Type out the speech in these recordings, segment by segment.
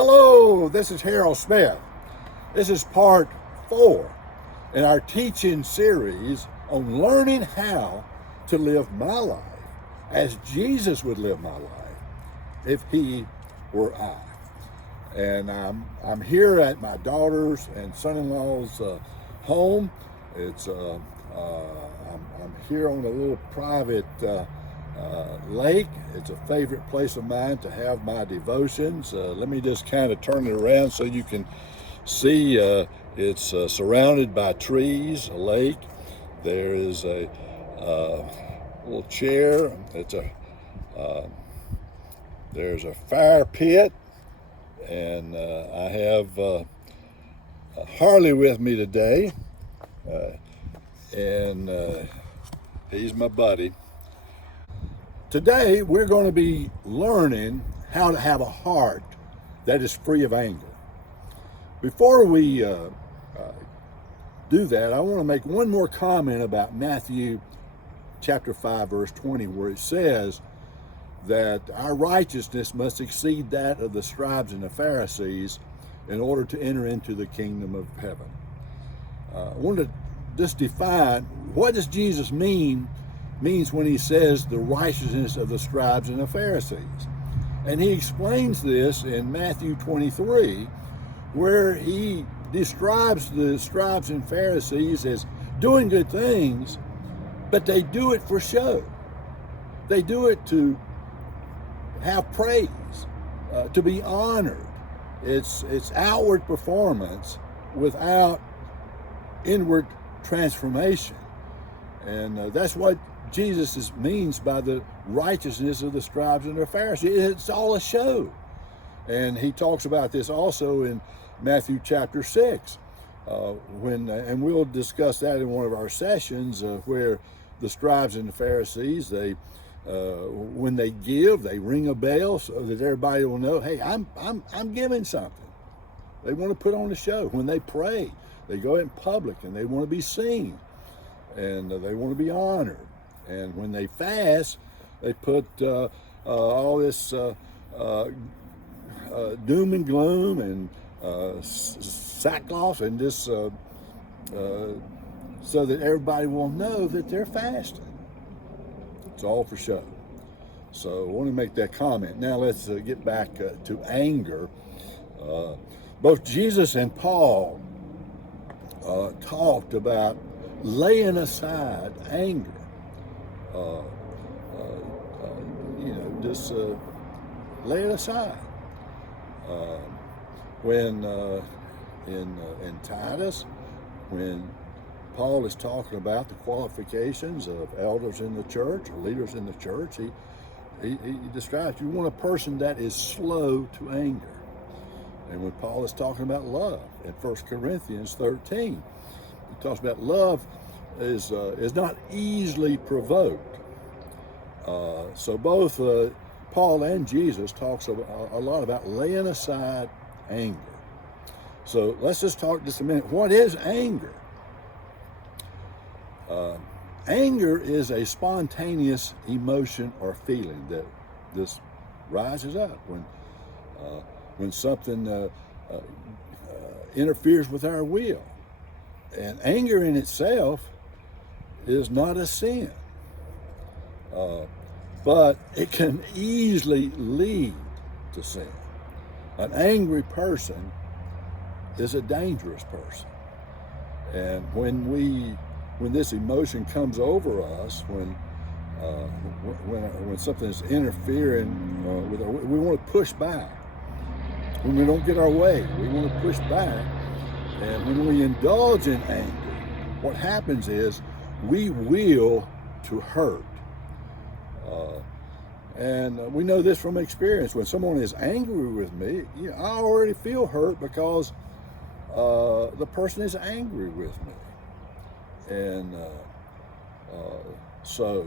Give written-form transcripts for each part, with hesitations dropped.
Hello, this is Harold Smith. This is part 4 in our teaching series on learning how to live my life as Jesus would live my life if he were I. And I'm here at my daughter's and son-in-law's home. It's I'm here on a little private lake. It's a favorite place of mine to have my devotions. Let me just kind of turn it around so you can see. It's surrounded by trees, a lake. There is a little chair. There's a fire pit, and I have Harley with me today, and he's my buddy. Today, we're going to be learning how to have a heart that is free of anger. Before we do that, I want to make one more comment about Matthew chapter 5, verse 20, where it says that our righteousness must exceed that of the scribes and the Pharisees in order to enter into the kingdom of heaven. I want to just define, what does Jesus means when he says the righteousness of the scribes and the Pharisees. And he explains this in Matthew 23, where he describes the scribes and Pharisees as doing good things, but they do it for show. They do it to have praise, to be honored. It's outward performance without inward transformation. And that's what Jesus means by the righteousness of the scribes and the Pharisees. It's all a show. And he talks about this also in Matthew chapter 6, and we'll discuss that in one of our sessions, where the scribes and the Pharisees, when they give, they ring a bell so that everybody will know, hey, I'm giving something. They want to put on a show. When they pray, they go out in public and they want to be seen, and they want to be honored. And when they fast, they put all this doom and gloom and sackcloth and this so that everybody will know that they're fasting. It's all for show. So I want to make that comment. Now let's get back to anger. Both Jesus and Paul talked about laying aside anger. Just lay it aside. When in Titus, when Paul is talking about the qualifications of elders in the church or leaders in the church, he describes, you want a person that is slow to anger. And when Paul is talking about love in 1 Corinthians 13, he talks about love is not easily provoked. So both Paul and Jesus talks a lot about laying aside anger. So let's just talk just a minute. What is anger? Anger is a spontaneous emotion or feeling that just rises up when something interferes with our will. And anger in itself is not a sin, but it can easily lead to sin. An angry person is a dangerous person. And when this emotion comes over us, when something is interfering we want to push back. When we don't get our way, we want to push back. And when we indulge in anger, what happens is we will to hurt. And we know this from experience. When someone is angry with me, I already feel hurt because the person is angry with me. And so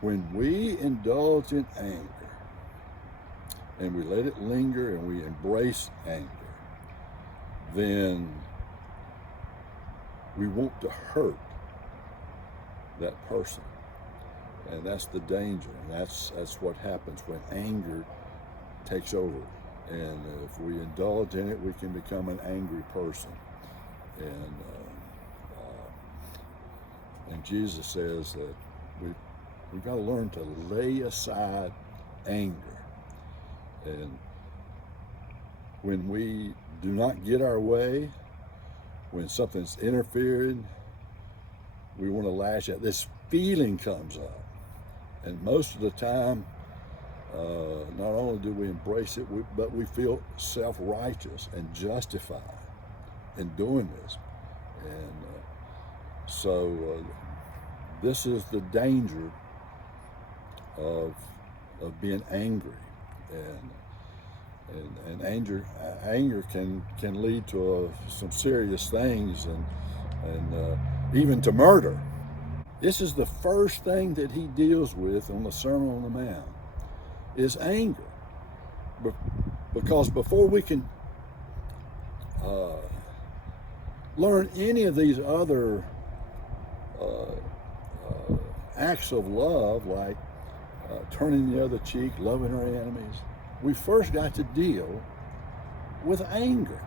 when we indulge in anger and we let it linger and we embrace anger, then we want to hurt that person. And that's the danger. And that's what happens when anger takes over And if we indulge in it, we can become an angry person. And Jesus says that we've got to learn to lay aside anger. And when we do not get our way, when something's interfering, we want to lash out. This feeling comes up. And most of the time, not only do we embrace it, but we feel self-righteous and justified in doing this. And so this is the danger of being angry. And anger can lead to some serious things, and even to murder. This is the first thing that he deals with on the Sermon on the Mount, is anger. Because before we can learn any of these other acts of love, like turning the other cheek, loving our enemies, we first got to deal with anger.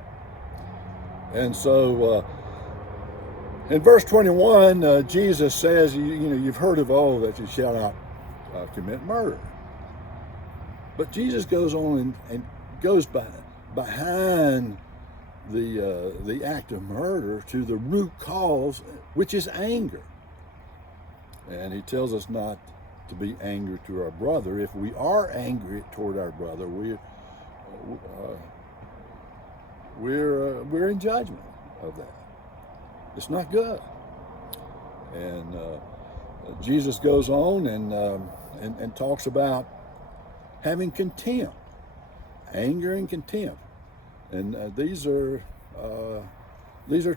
And so in verse 21, Jesus says, you've heard of old that you shall not commit murder. But Jesus goes on and goes behind the act of murder to the root cause, which is anger. And he tells us not to be angry to our brother. If we are angry toward our brother, we're in judgment of that. It's not good. And Jesus goes on and talks about having contempt, anger and contempt, and these are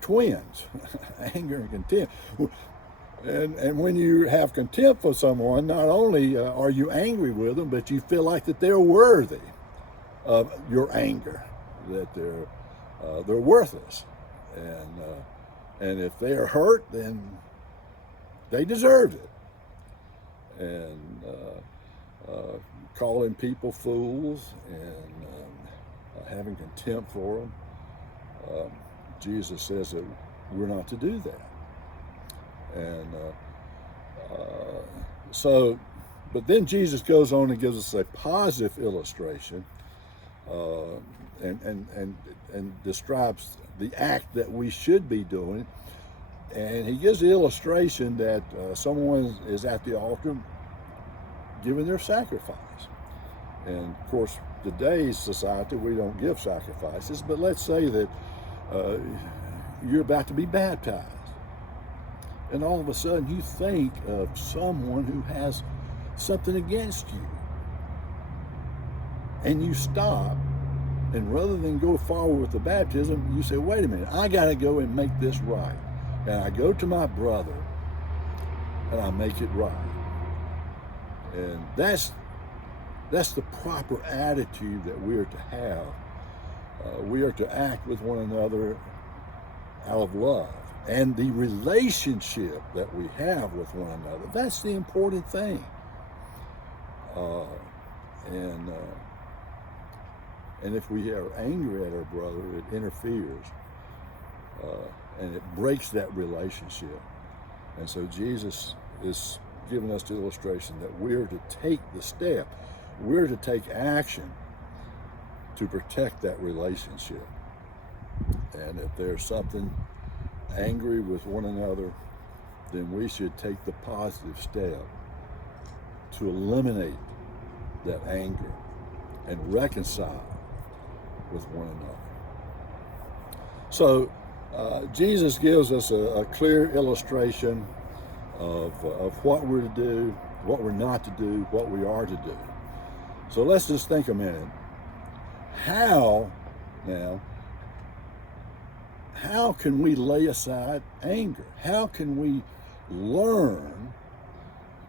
twins, anger and contempt. And when you have contempt for someone, not only are you angry with them, but you feel like that they're worthy of your anger, that they're worthless, and if they are hurt, then they deserved it. And calling people fools and having contempt for them, Jesus says that we're not to do that. And but then Jesus goes on and gives us a positive illustration, and describes the act that we should be doing. And he gives the illustration that someone is at the altar giving their sacrifice. And of course, today's society, we don't give sacrifices, but let's say that you're about to be baptized. And all of a sudden you think of someone who has something against you. And you stop, and rather than go forward with the baptism, you say, wait a minute, I got to go and make this right. And I go to my brother and I make it right. And that's the proper attitude that we are to have. We are to act with one another out of love. And the relationship that we have with one another, that's the important thing. And if we are angry at our brother, it interferes, and it breaks that relationship. And so Jesus is giving us the illustration that we're to take the step, we're to take action to protect that relationship. And if there's something angry with one another, then we should take the positive step to eliminate that anger and reconcile with one another. So Jesus gives us a clear illustration of what we're to do, what we're not to do, what we are to do. So let's just think a minute. How can we lay aside anger? How can we learn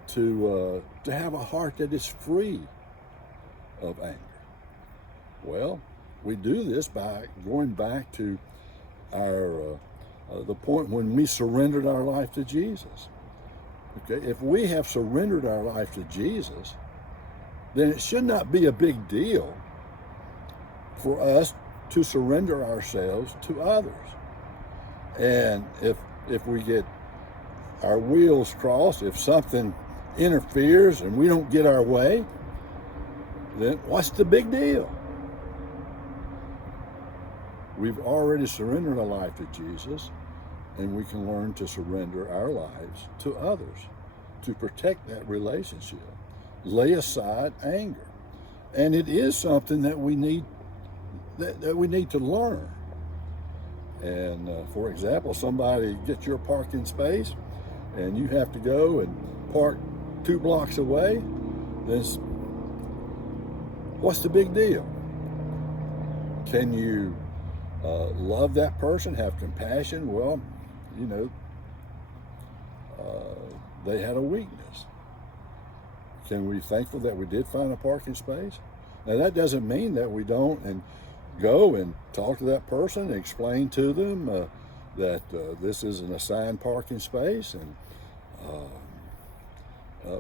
to have a heart that is free of anger? Well, we do this by going back to our the point when we surrendered our life to Jesus. Okay, if we have surrendered our life to Jesus, then it should not be a big deal for us to surrender ourselves to others. And if we get our wheels crossed, if something interferes and we don't get our way, then what's the big deal? We've already surrendered our life to Jesus, and we can learn to surrender our lives to others to protect that relationship. Lay aside anger. And it is something that we need to learn. And for example, somebody gets your parking space and you have to go and park 2 blocks away, then what's the big deal? Can you love that person, have compassion? Well, you know, they had a weakness. Can we be thankful that we did find a parking space? Now that doesn't mean that we don't and go and talk to that person and explain to them that this is an assigned parking space, and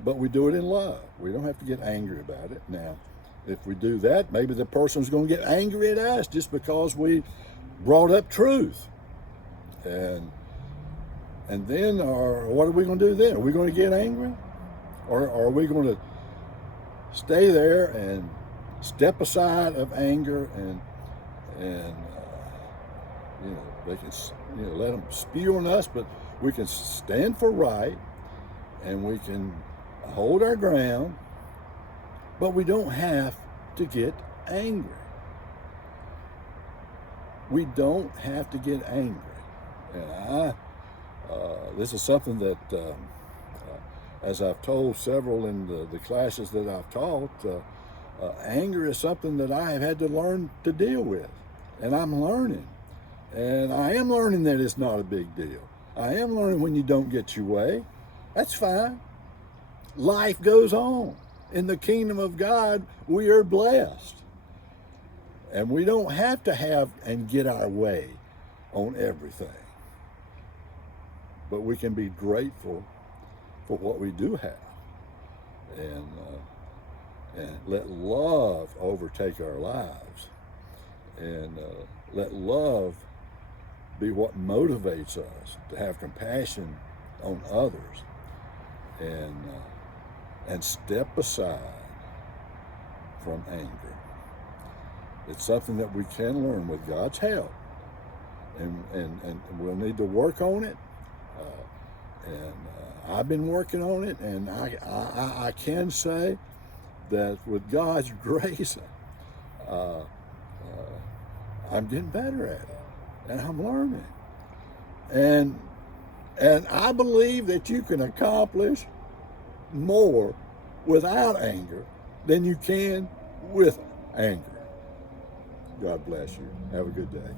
but we do it in love. We don't have to get angry about it. Now, if we do that, maybe the person's going to get angry at us just because we brought up truth. And then, what are we going to do then? Are we going to get angry? Or are we going to stay there and step aside of anger and you know, they can, you know, let them spew on us, but we can stand for right and we can hold our ground, but we don't have to get angry. We don't have to get angry. And this is something that, as I've told several in the classes that I've taught, anger is something that I have had to learn to deal with. And I'm learning. And I am learning that it's not a big deal. I am learning when you don't get your way, that's fine. Life goes on. In the kingdom of God, we are blessed. And we don't have to have and get our way on everything. But we can be grateful for what we do have. And let love overtake our lives. And let love be what motivates us to have compassion on others. And step aside from anger. It's something that we can learn with God's help. And we'll need to work on it. I've been working on it, and I can say that with God's grace, I'm getting better at it, and I'm learning. And I believe that you can accomplish more without anger than you can with anger. God bless you. Have a good day.